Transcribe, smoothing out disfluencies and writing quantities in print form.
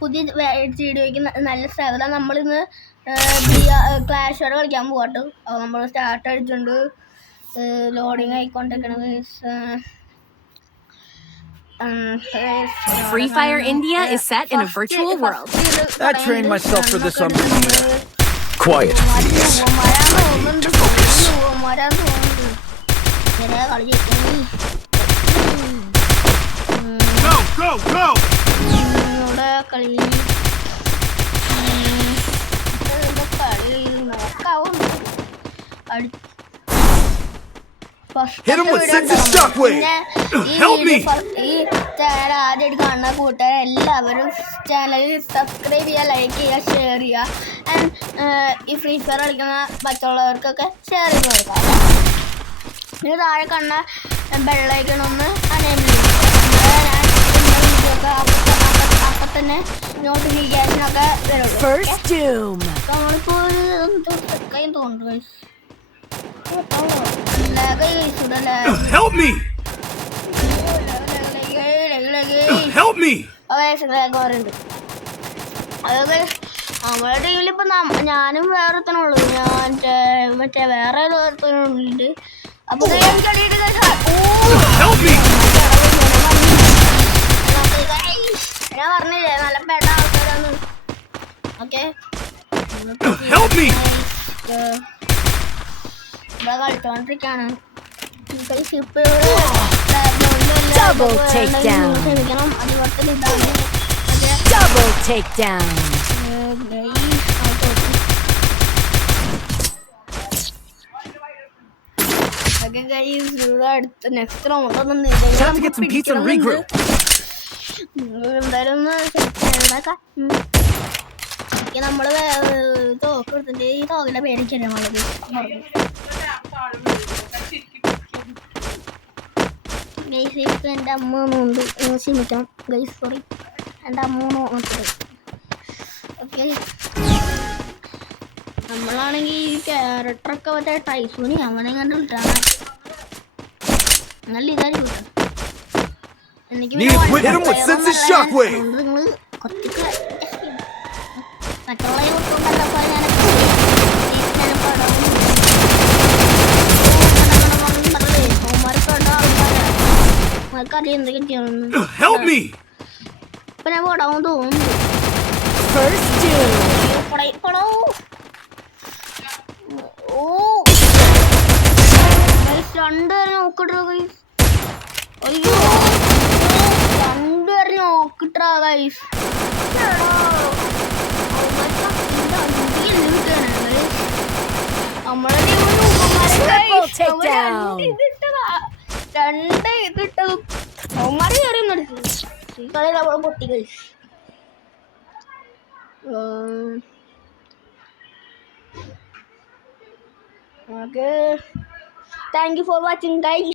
പുതിയ വീഡിയോയ്ക്ക് നല്ല സ്വാഗതം. നമ്മളിന്ന് ക്ലാഷ് ഓടെ കളിക്കാൻ പോകട്ടോ. അപ്പോൾ നമ്മൾ സ്റ്റാർട്ട് അടിച്ചുകൊണ്ട് loading ആയിക്കൊണ്ടിരിക്കണത്. Free Fire India is set in a virtual world. I trained myself for this on video. Quiet, please. Focus. Go, go, go! Hit him with sensitive shockwave. Help me! ഈ channel ആദ്യമായിട്ട് കാണുന്ന കൂട്ടുകാരെല്ലാവരും channel subscribe ചെയ്യുക, like ചെയ്യുക, share ചെയ്യുക. And ഈ free fire കളിക്കുന്ന മറ്റുള്ളവർക്കൊക്കെ share ചെയ്ത് കൊടുക്കാം. ഇത് താഴെ കാണുന്ന ബെല്ലൈക്കണൊന്ന് അനേബിൾ ചെയ്യുക. അപ്പം തന്നെ നോട്ടിഫിക്കേഷനൊക്കെ വരുള്ളൂ. നമ്മളിപ്പോൾ കൈ തോന്നുന്നു. Help me! Help me! നമ്മുടെ ടീമിലിപ്പോ ഞാനും വേറെത്തനുള്ളൂ. മറ്റേ വേറെ ഒരുത്തനുണ്ട്. അപ്പൊ ഞാൻ പറഞ്ഞില്ലേ നല്ല പെട്ട ആൾക്കാരാണ്. Okay കളിച്ചോണ്ടിരിക്കാണ്. Double takedown. Double takedown. Time to get some pizza and regroup. എന്തായാലും നമ്മള് തോക്കെടുത്തിട്ട് ഈ തോക്കിന്റെ പേടിക്കല്ലേ നമ്മളത് ഗൈസ്. ഇപ്പം എൻ്റെ അമ്മ ഉണ്ട്, ക്ഷമിക്കണം ഗൈസ്, സോറി. എൻ്റെ അമ്മ നോക്കുന്നത്. ഓക്കെ, നമ്മളാണെങ്കിൽ ഈ ക്യാരക്ടറൊക്കെ മറ്റേ ടൈസൂണി അവനെ കണ്ടിട്ടാണ് നല്ല ഇതായിരിക്കും കേട്ടോ. എനിക്ക് നിങ്ങൾ കൊത്തിക്ക് മറ്റുള്ള പിന്നെ പോടാൻ തോന്നുന്നു. രണ്ടുപേരെ നോക്കിട്ടാ ഗൈസ്. അയ്യോ, രണ്ടുപേരെ നോക്കിട്ടാ ഗൈസ്. നമ്മളെ രണ്ട് ഇതിട്ടത് അവന്മാരെ കയറിയൊന്നും ഈ കളി നമ്മളെ പൊട്ടി guys. Okay, thank you for watching guys.